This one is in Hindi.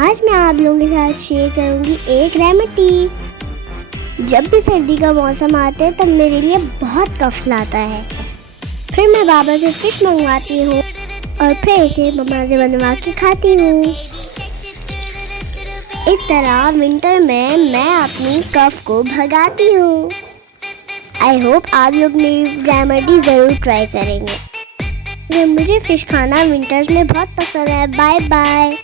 आज मैं आप लोगों के साथ शेयर करूंगी एक रेमेडी। जब भी सर्दी का मौसम आता है तब मेरे लिए बहुत कफ लाता है। फिर मैं बाबा से फिश मंगवाती हूँ और फिर इसे मम्मा से बनवा के खाती हूँ। इस तरह विंटर में मैं अपनी कफ को भगाती हूँ। आई होप आप लोग मेरी रेमेडी ज़रूर ट्राई करेंगे। मुझे फिश खाना विंटर्स में बहुत पसंद है। Bye bye.